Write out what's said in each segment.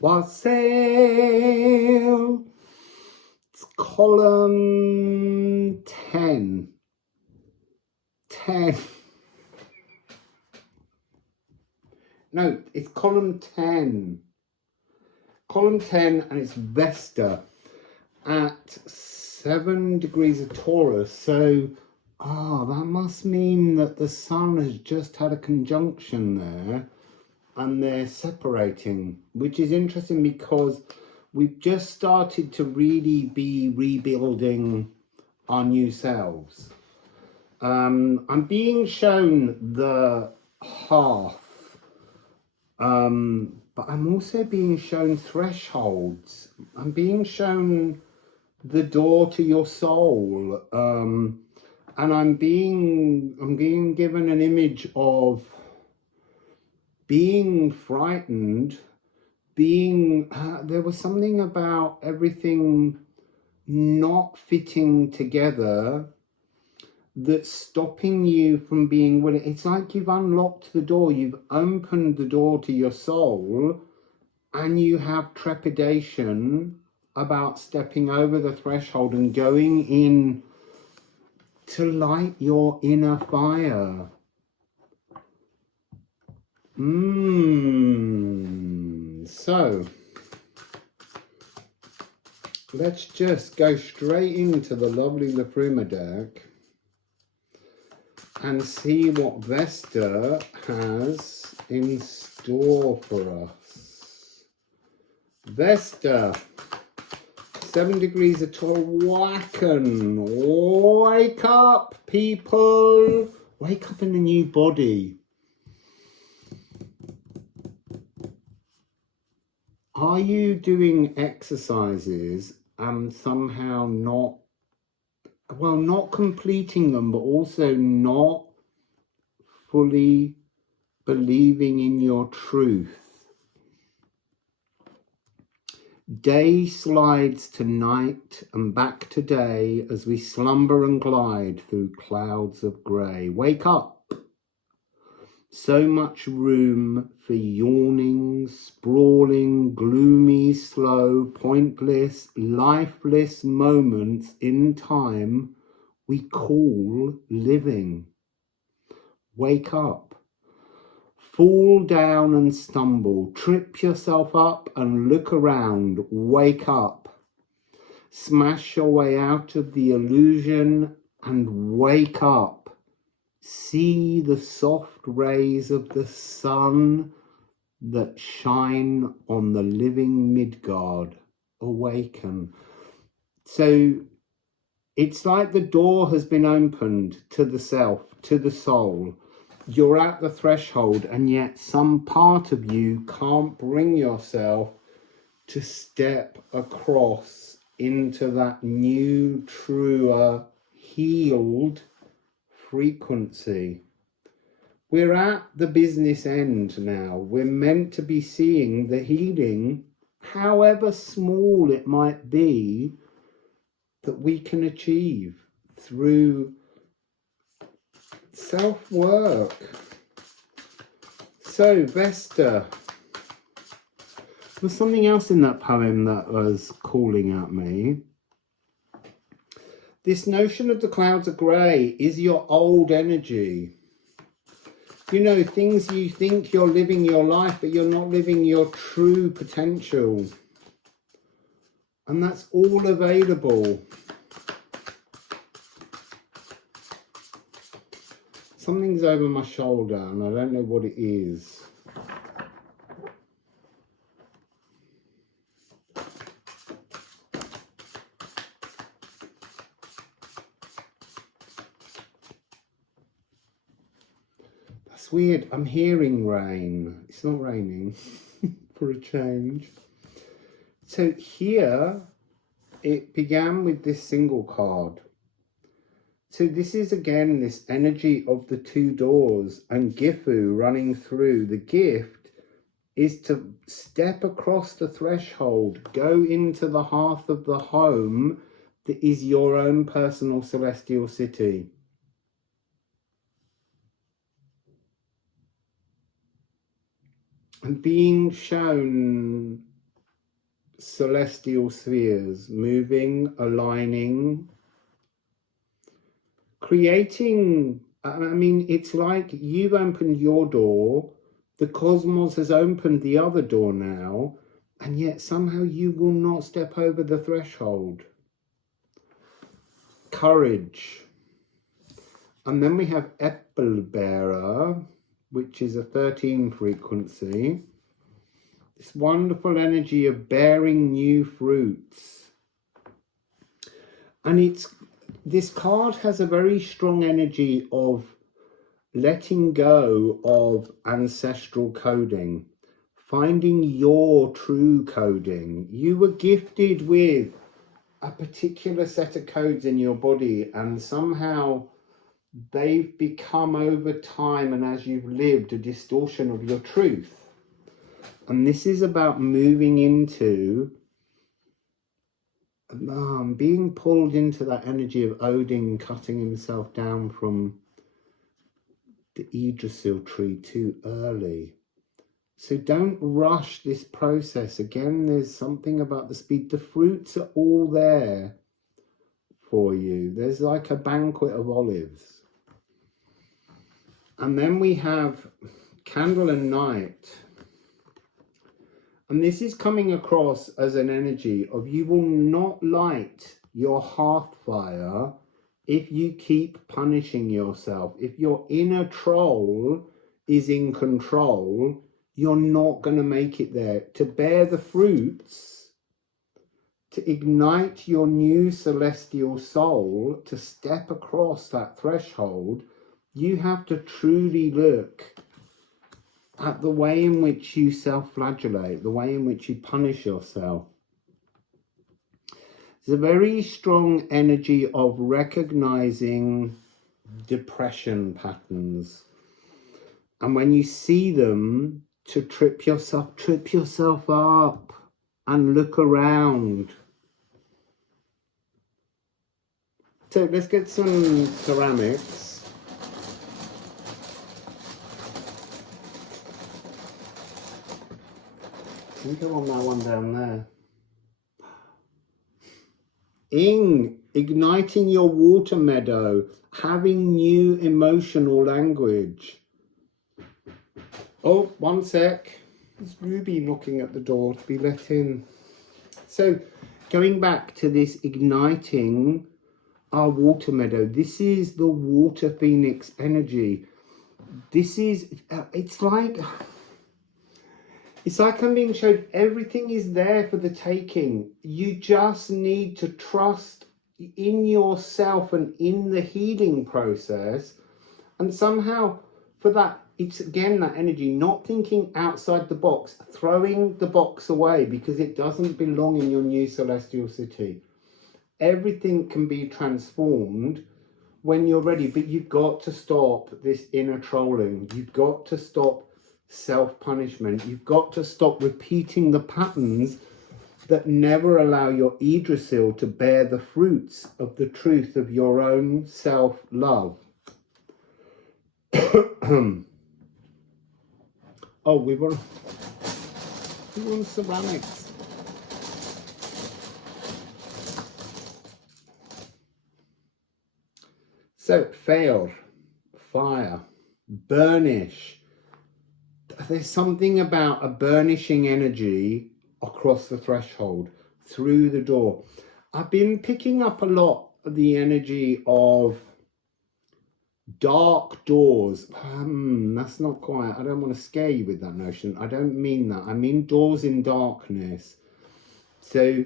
Wassail. It's column 10. 10. No, it's column 10. Column 10, and it's Vesta at 7 degrees of Taurus. So, that must mean that the sun has just had a conjunction there and they're separating, which is interesting because we've just started to really be rebuilding our new selves. I'm being shown the hearth, but I'm also being shown thresholds. I'm being shown the door to your soul, and I'm being given an image of being frightened, there was something about everything not fitting together that's stopping you from being willing. It's like you've unlocked the door, you've opened the door to your soul, and you have trepidation about stepping over the threshold and going in to light your inner fire. So let's just go straight into the lovely Liffruma deck and see what Vesta has in store for us. Vesta, 7 degrees of Taurus, whacken. Wake up, people. Wake up in a new body. Are you doing exercises and somehow not completing them, but also not fully believing in your truth? Day slides to night and back to day as we slumber and glide through clouds of grey. Wake up. So much room for yawning, sprawling, gloomy, slow, pointless, lifeless moments in time we call living. Wake up. Fall down and stumble. Trip yourself up and look around. Wake up. Smash your way out of the illusion and wake up. See the soft rays of the sun that shine on the living Midgard. Awaken. So it's like the door has been opened to the self, to the soul. You're at the threshold, and yet some part of you can't bring yourself to step across into that new, truer, healed frequency. We're at the business end now. We're meant to be seeing the healing, however small it might be, that we can achieve through self-work. So, Vesta. There's something else in that poem that was calling at me. This notion of the clouds of grey is your old energy. You know, things you think you're living your life, but you're not living your true potential. And that's all available. Something's over my shoulder and I don't know what it is. That's weird. I'm hearing rain. It's not raining for a change. So here it began with this single card. So this is again this energy of the two doors and Gifu running through. The gift is to step across the threshold, go into the hearth of the home that is your own personal celestial city. And being shown celestial spheres, moving, aligning, creating. I mean, it's like you've opened your door, the cosmos has opened the other door now, and yet somehow you will not step over the threshold. Courage. And then we have Apple Bearer, which is a 13 frequency. This wonderful energy of bearing new fruits. And this card has a very strong energy of letting go of ancestral coding, finding your true coding. You were gifted with a particular set of codes in your body, and somehow they've become over time and as you've lived a distortion of your truth. And this is about moving into being pulled into that energy of Odin cutting himself down from the Yggdrasil tree too early. So don't rush this process. Again, there's something about the speed. The fruits are all there for you. There's like a banquet of olives. And then we have Candle and Night. And this is coming across as an energy of you will not light your hearth fire if you keep punishing yourself. If your inner troll is in control, you're not going to make it there. To bear the fruits, to ignite your new celestial soul, to step across that threshold, you have to truly look at the way in which you self-flagellate, the way in which you punish yourself. There's a very strong energy of recognizing depression patterns. And when you see them, to trip yourself up and look around. So let's get some ceramics. I think I want that one down there. Igniting your water meadow, having new emotional language. Oh, one sec. There's Ruby knocking at the door to be let in. So, going back to this igniting our water meadow, this is the water phoenix energy. This is, it's like I'm being shown everything is there for the taking. You just need to trust in yourself and in the healing process. And somehow for that, it's again that energy, not thinking outside the box, throwing the box away because it doesn't belong in your new celestial city. Everything can be transformed when you're ready, but you've got to stop this inner trolling. You've got to stop self-punishment. You've got to stop repeating the patterns that never allow your Yggdrasil to bear the fruits of the truth of your own self-love. Oh, we were on ceramics. So, fail, fire, burnish. There's something about a burnishing energy across the threshold, through the door. I've been picking up a lot of the energy of dark doors. That's not quite, I don't want to scare you with that notion. I don't mean that. I mean doors in darkness. So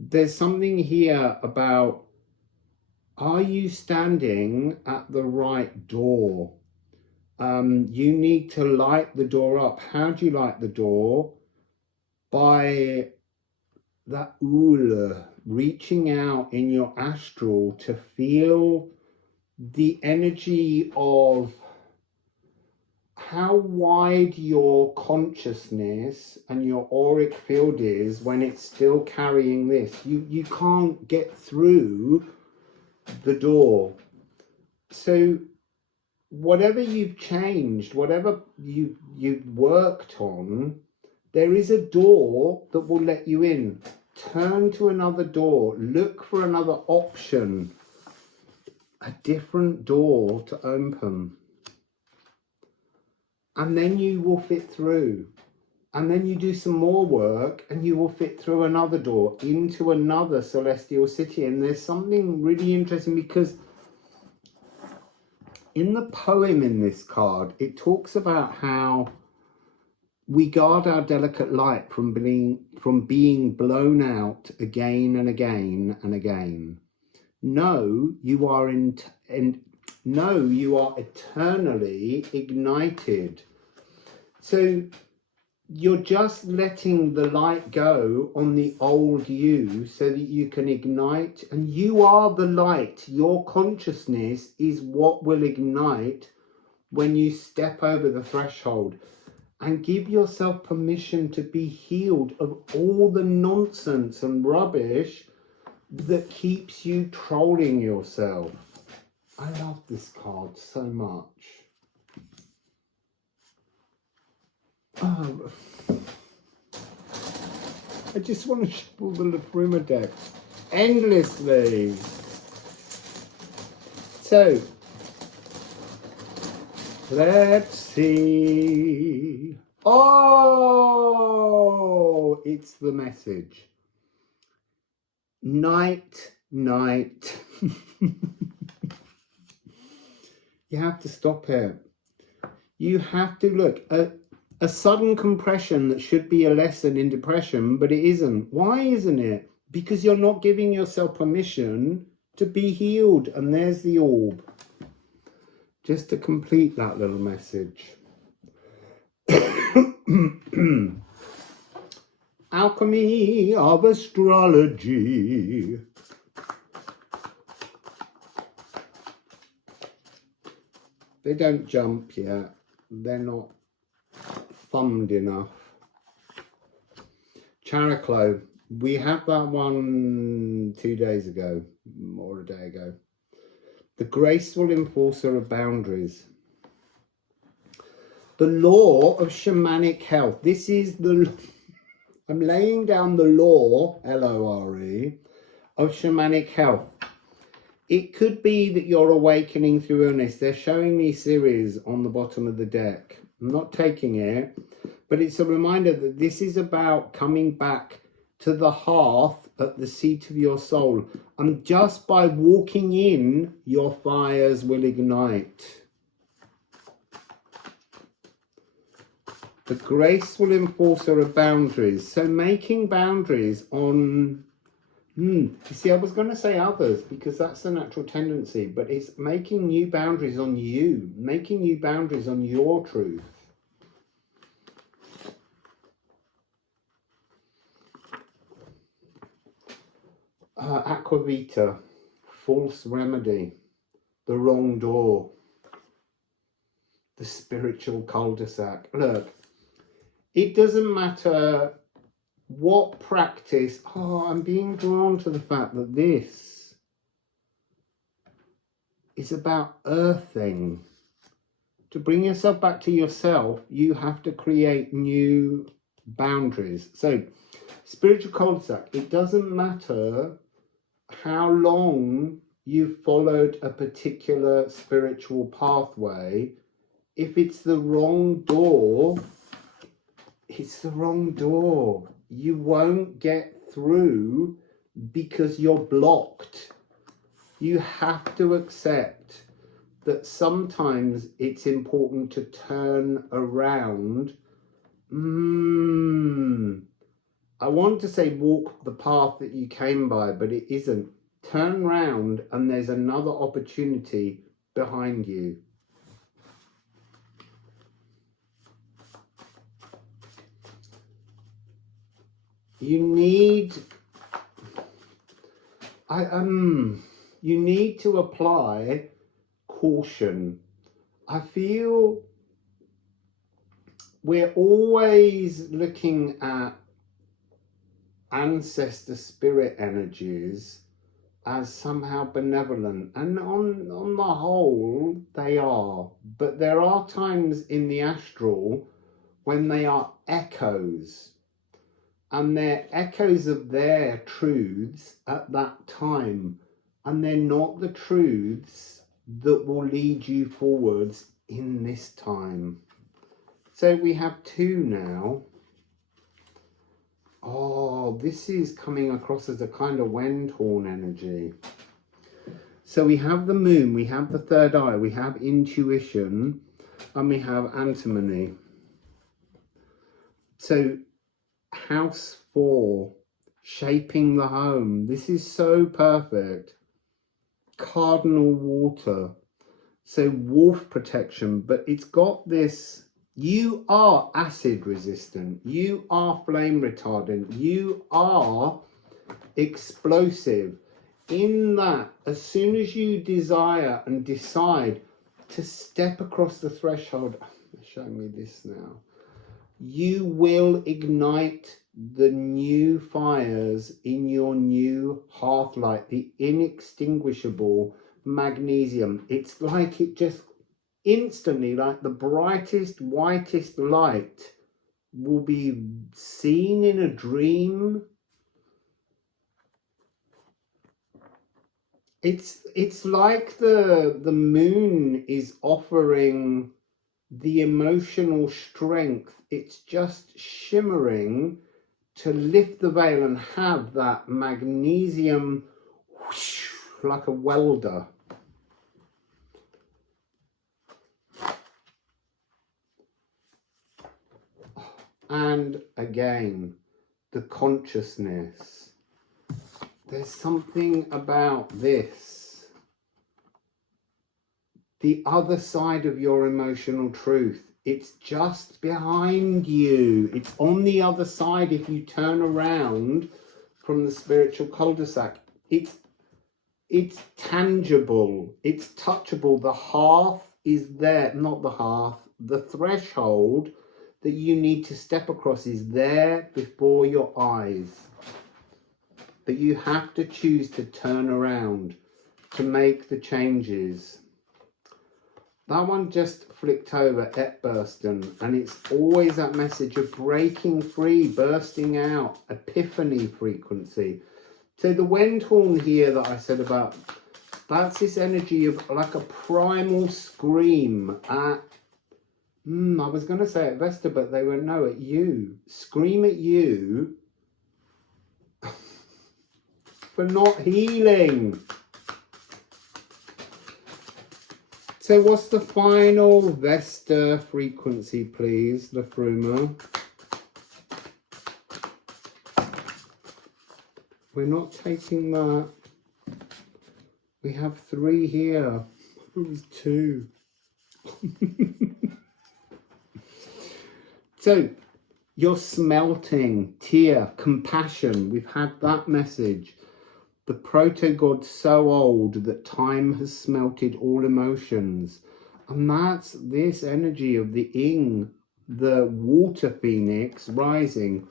there's something here about, are you standing at the right door? You need to light the door up. How do you light the door? By that reaching out in your astral to feel the energy of how wide your consciousness and your auric field is when it's still carrying this. You can't get through the door. So whatever you've changed, whatever you've worked on, There is a door that will let you in. Turn to another door. Look for another option. A different door to open. And then you will fit through. And then you do some more work and you will fit through another door into another celestial city. And there's something really interesting, because in the poem in this card, it talks about how we guard our delicate light from being blown out again and again and again. No, you are eternally ignited. So you're just letting the light go on the old you so that you can ignite, and you are the light. Your consciousness is what will ignite when you step over the threshold. And give yourself permission to be healed of all the nonsense and rubbish that keeps you trolling yourself. I love this card so much. Oh, I just want to shuffle the Liffruma deck endlessly. So, let's see. Oh, it's the message. Night, night. You have to stop it. You have to look at a sudden compression that should be a lesson in depression, but it isn't. Why isn't it? Because you're not giving yourself permission to be healed. And there's the orb. Just to complete that little message. Alchemy of astrology. They don't jump yet. They're not thumbed enough. Characlo. We had that one 2 days ago, or a day ago. The graceful enforcer of boundaries. The law of shamanic health. This is the... I'm laying down the law, L-O-R-E, of shamanic health. It could be that you're awakening through illness. They're showing me series on the bottom of the deck. I'm not taking it, but it's a reminder that this is about coming back to the hearth at the seat of your soul. And just by walking in, your fires will ignite. The graceful enforcer of boundaries. So making boundaries on... you see, I was going to say others because that's the natural tendency, but it's making new boundaries on you. Making new boundaries on your truth. Aquavita, false remedy, the wrong door, the spiritual cul-de-sac. Look, it doesn't matter what practice. Oh, I'm being drawn to the fact that this is about earthing. To bring yourself back to yourself, you have to create new boundaries. So, spiritual cul-de-sac, it doesn't matter how long you've followed a particular spiritual pathway. If it's the wrong door, it's the wrong door. You won't get through because you're blocked. You have to accept that sometimes it's important to turn around. I want to say walk the path that you came by, but it isn't. Turn round and there's another opportunity behind you. You need... you need to apply caution. I feel we're always looking at ancestor spirit energies as somehow benevolent, and on the whole they are, but there are times in the astral when they are echoes, and they're echoes of their truths at that time, and they're not the truths that will lead you forwards in this time. So we have 2 now. Oh, this is coming across as a kind of wind horn energy. So we have the moon, we have the 3rd eye, we have intuition, and we have antimony. So house 4, shaping the home. This is so perfect. Cardinal water. So wolf protection, but it's got this, you are acid resistant, you are flame retardant, you are explosive. In that, as soon as you desire and decide to step across the threshold, show me this now, you will ignite the new fires in your new hearth light, the inextinguishable magnesium. It's like it just instantly, like the brightest, whitest light will be seen in a dream. It's like the moon is offering the emotional strength. It's just shimmering to lift the veil and have that magnesium whoosh, like a welder. And again, the consciousness. There's something about this. The other side of your emotional truth. It's just behind you. It's on the other side if you turn around from the spiritual cul-de-sac. It's tangible. It's touchable. The hearth is there. Not the hearth. The threshold that you need to step across is there before your eyes. But you have to choose to turn around to make the changes. That one just flicked over, Etbursten, and it's always that message of breaking free, bursting out, epiphany frequency. So the wind horn here that I said about, that's this energy of like a primal scream at, I was going to say at Vesta, but they went, no, at you. Scream at you for not healing. So what's the final Vesta frequency, please, Liffruma? We're not taking that. We have 3 here. It was 2. So, you're smelting, tear, compassion. We've had that message. The proto-god so old that time has smelted all emotions. And that's this energy of the Ing, the water phoenix rising,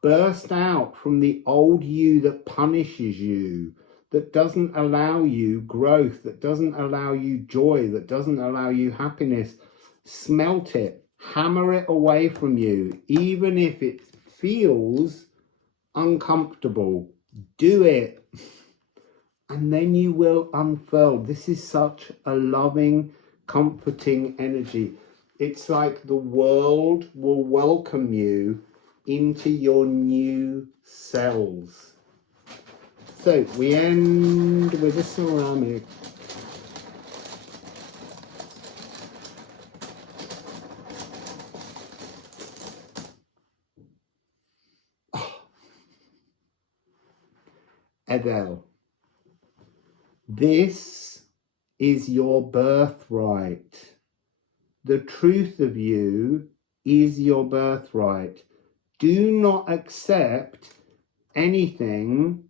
burst out from the old you that punishes you, that doesn't allow you growth, that doesn't allow you joy, that doesn't allow you happiness. Smelt it, hammer it away from you, even if it feels uncomfortable. Do it. And then you will unfurl. This is such a loving, comforting energy. It's like the world will welcome you into your new cells. So we end with a ceramic. Edel. This is your birthright. The truth of you is your birthright. Do not accept anything,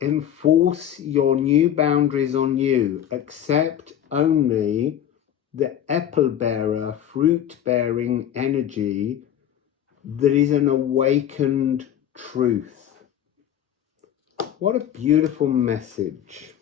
enforce your new boundaries on you. Accept only the apple bearer, fruit bearing energy that is an awakened truth. What a beautiful message.